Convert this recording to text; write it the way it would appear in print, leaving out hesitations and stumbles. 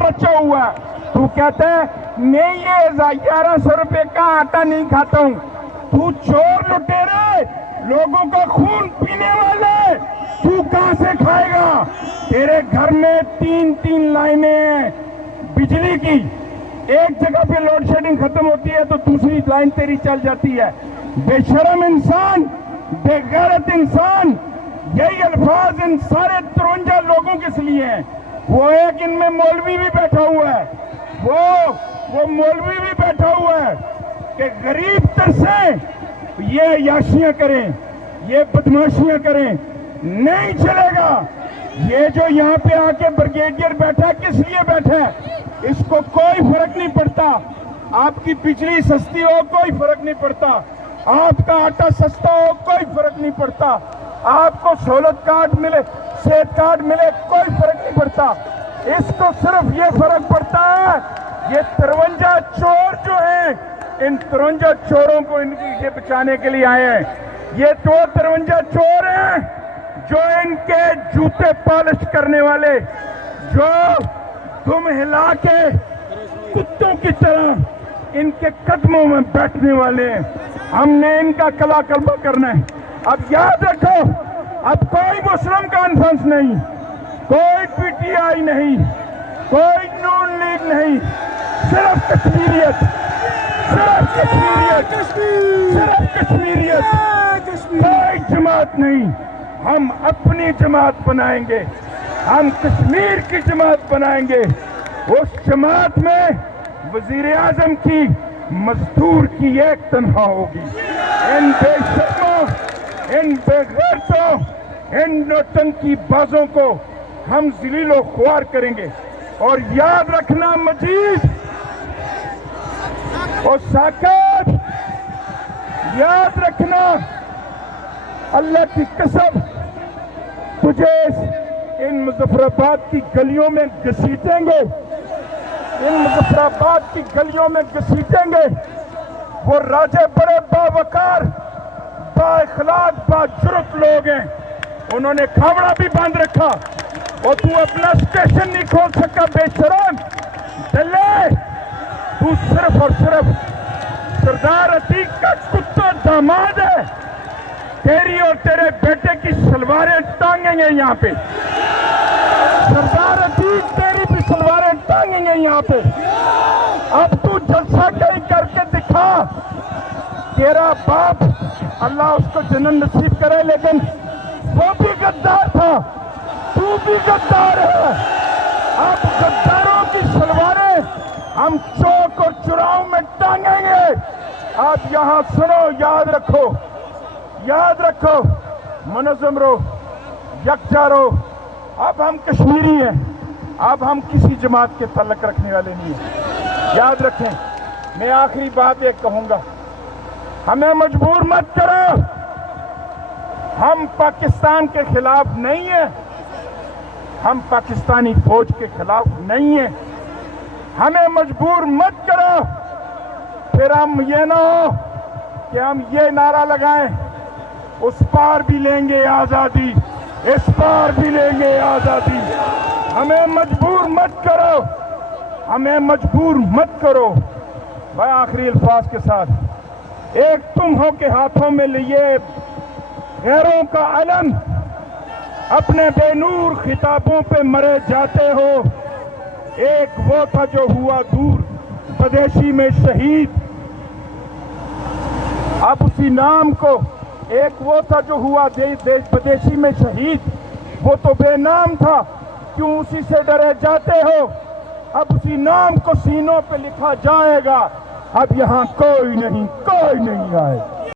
रचा हुआ है। तू कहता है मैं ये 1100 रुपए का आटा नहीं खाता हूँ। तू चोर लुटेरे, लोगों का खून पीने वाले, तू कहां से खाएगा? तेरे घर में 3-3 लाइनें हैं बिजली की, एक जगह पे लोड शेडिंग खत्म होती है तो दूसरी लाइन तेरी चल जाती है। बेशरम इंसान, बेगैरत इंसान, यही अल्फाज इन सारे 53 लोगों के लिए हैं। वो एक इनमें मौलवी भी बैठा हुआ है, वो मौलवी भी बैठा हुआ है कि गरीब तरसे ये याशियां करें, ये बदमाशियां करें, नहीं चलेगा। ये जो यहाँ पे आके ब्रिगेडियर बैठा है, किस लिए बैठा है? इसको कोई फर्क नहीं पड़ता। आपकी बिजली सस्ती हो कोई फर्क नहीं पड़ता, आपका आटा सस्ता हो कोई फर्क नहीं पड़ता, आपको सहूलत कार्ड मिले, सेहत कार्ड मिले, कोई फर्क नहीं पड़ता। इसको सिर्फ ये फर्क पड़ता है, ये 53 चोर जो हैं, इन 53 चोरों को इनके बचाने के लिए आए हैं। ये 53 चोर हैं जो इनके जूते पॉलिश करने वाले, जो दुम हिला के कुत्तों की तरह इनके कदमों में बैठने वाले हैं। हमने इनका कला कलमा करना है। अब याद रखो, अब कोई मुस्लिम कॉन्फ्रेंस नहीं, कोई पीटीआई नहीं, कोई नून लीग नहीं, सिर्फ कश्मीरियत, सिर्फ कश्मीरियत, सिर्फ कश्मीरियत, कोई जमात नहीं। हम अपनी जमात बनाएंगे, हम कश्मीर की जमात बनाएंगे। उस जमात में वजीर आजम की, मजदूर की एक तनख्वाह होगी। इन बेशर्मों, इन बेगैरतों, इन नौटंकी बाजों को हम ज़लीलो ख्वार करेंगे। और याद रखना मजीद और साकत, याद रखना, अल्लाह की कसम, तुझे इन मुजफ्फराबाद की गलियों में घसीटेंगे, इन मुजफ्फराबाद की गलियों में घसीटेंगे। वो राजे बड़े बावकार, बाइखलाक, बाजुर्त लोग हैं, उन्होंने खावड़ा भी बांध रखा और तू अपना स्टेशन नहीं खोल सका। बेशरम दल्ले, तू सिर्फ और सिर्फ सरदार अतीक का कुत्ता दामाद है। तेरी और तेरे बेटे की सलवारें टांगेंगे यहाँ पे, सरदार अतीक तेरी भी सलवारें टांगेंगे यहाँ पे। अब तू जलसा कहीं करके दिखा। तेरा बाप, अल्लाह उसको जन्नत नसीब करे, लेकिन वो भी गद्दार था, तू भी गद्दार है। अब गद्दारों की सलवारें हम चौक और चौराहों में टांगेंगे। आप यहाँ सुनो, याद रखो, याद रखो, मुनज़्ज़म रहो, यकजा रहो। अब हम कश्मीरी हैं, अब हम किसी जमात के तल्लक रखने वाले नहीं हैं। याद रखें। मैं आखिरी बात एक कहूँगा, हमें मजबूर मत करो। हम पाकिस्तान के खिलाफ नहीं हैं, हम पाकिस्तानी फौज के खिलाफ नहीं हैं। हमें मजबूर मत करो, फिर हम ये ना हो कि हम ये नारा लगाएं, उस पार भी लेंगे आज़ादी, इस पार भी लेंगे आज़ादी। हमें मजबूर मत करो, हमें मजबूर मत करो। मैं आखिरी अल्फाज के साथ, एक तुम हो के हाथों में लिए गैरों का अलम, अपने बेनूर खिताबों पे मरे जाते हो। एक वो था जो हुआ दूर स्वदेशी में शहीद, अब उसी नाम को, एक वो था जो हुआ विदेशी में शहीद, वो तो बेनाम था, क्यों उसी से डरे जाते हो? अब उसी नाम को सीनों पे लिखा जाएगा, अब यहाँ कोई नहीं आएगा।